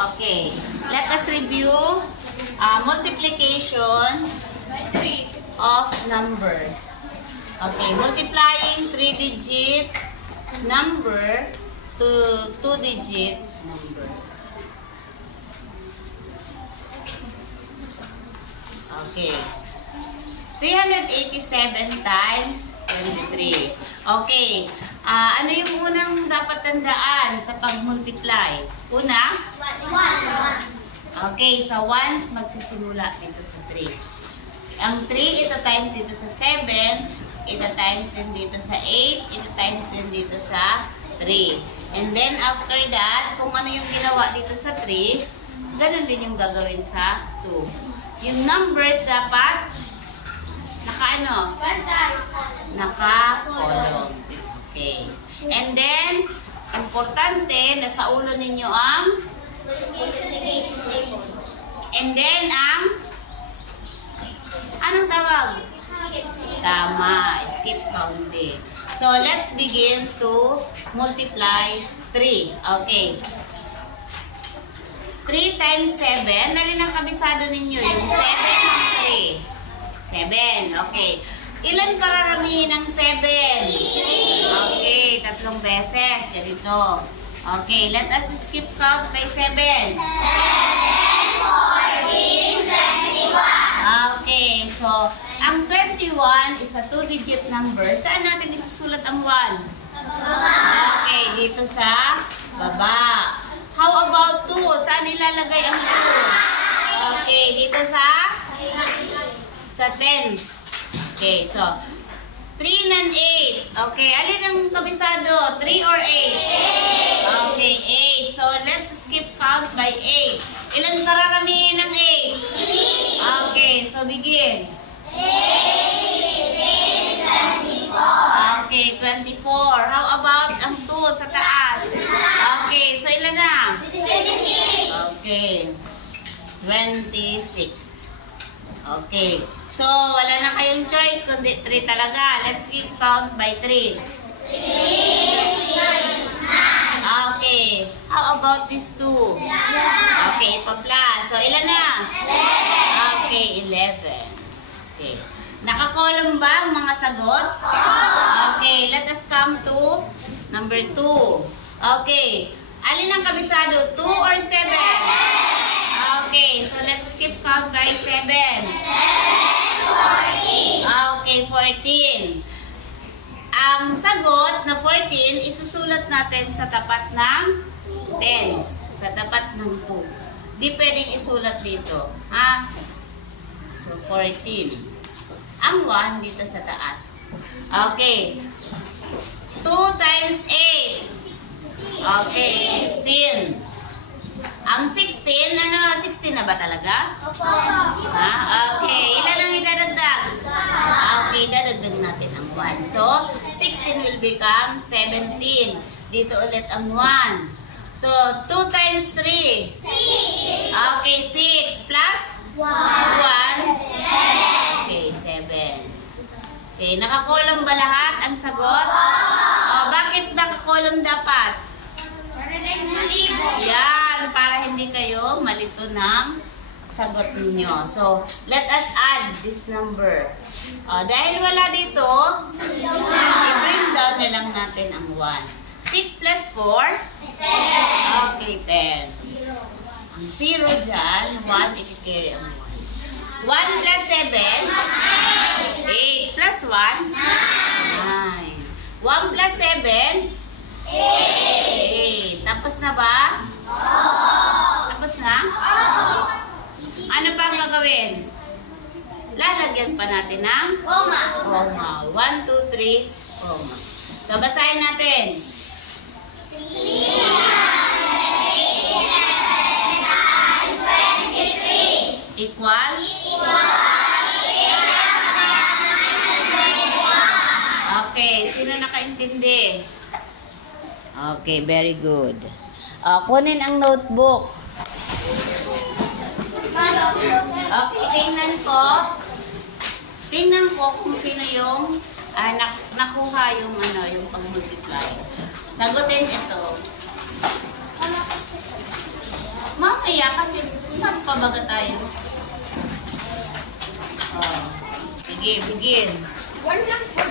Okay. Let us review multiplication of numbers. Okay. Multiplying 3-digit number to 2-digit number. Okay. 387 times 23. Okay. Ano yung unang dapat tandaan sa pag-multiply? Una? 1. Okay. Sa ones, magsisimula dito sa 3. Ang 3, ito times dito sa 7. Ito times din dito sa 8. Ito times din dito sa 3. And then, after that, kung ano yung ginawa dito sa 3, ganun din yung gagawin sa 2. Yung numbers dapat naka-ano? Naka-column. Okay. And then, importante na sa ulo ninyo ang and then ang anong tawag? Tama. Skip counting. So, let's begin to multiply 3. Okay. 3 times 7. Dali ng kabisado ninyo. Yung 7 ng 3. 7. Okay. Ilan pararamihin ng 7? Okay. 3 beses. Ganito. Okay. Let us skip count by 7. 7, 14, 21. Okay. So, ang 21 is a 2-digit number. Saan natin isusulat ang 1? Okay. Dito sa baba. How about 2? Saan ilalagay ang 2? Okay, dito sa tens. Okay, so 3 and 8. Okay, alin ang kabisado? 3 or 8? Okay, 8. So let's skip count by 8. Ilan pararamihin ng 8? Okay, so begin. 8, 16, 24. Okay, 24. How about ang 2 sa taas? Okay, so ilan na? 26. Okay. 26. Okay. So, wala na kayong choice kundi 3 talaga. Let's keep count by 3. 6, 9. Okay. How about this 2? Okay, ipa-plus. So, ilan na? 11. Okay, 11. Okay. Naka-column ba ang mga sagot? Okay, let us come to number 2. Okay. Alin ang kabisado? 2 or 7? Okay, so let's skip count by 7. 7, 14. Okay, 14. Ang sagot na 14, isusulat natin sa tapat ng tens. Sa tapat ng 2. Di pwedeng isulat dito. Ha? So, 14. Ang 1 dito sa taas. Okay. 2 times 8. Okay, 16. Ang 16, ano? 16 na ba talaga? Opo. Okay. Ilan ang idadagdag? Okay, dadagdag natin ang 1. So, 16 will become 17. Dito ulit ang 1. So, 2 times 3. 6. Okay, 6 plus 1. Okay, 7. Okay, nakakolom ba lahat ang sagot? Bakit nakakolom dapat? Yan, para hindi kayo malito ng sagot ninyo. So, let us add this number. Dahil wala dito, i-bring down na lang natin ang 1. 6 plus 4? 10. Okay, 10. Ang 0 dyan, 1, i-carry ang 1. 1 plus 7? 8 plus 1? 9. 1 plus 7? 8. Tapos na ba? Tapos na? Ano pa ang gagawin? Lalagyan pa natin ng comma. 1, 2, 3, comma. So, basahin natin. 387 times 23 equals? Okay, sino nakaintindi? Okay, very good. Kunin ang notebook. Okay, tingnan ko kung sino yung nakuha yung yung pag-multiply. Sagutin ito. Ma'am, mamaya kasi pampabaga tayo. Oh. Sige, begin. One lang po.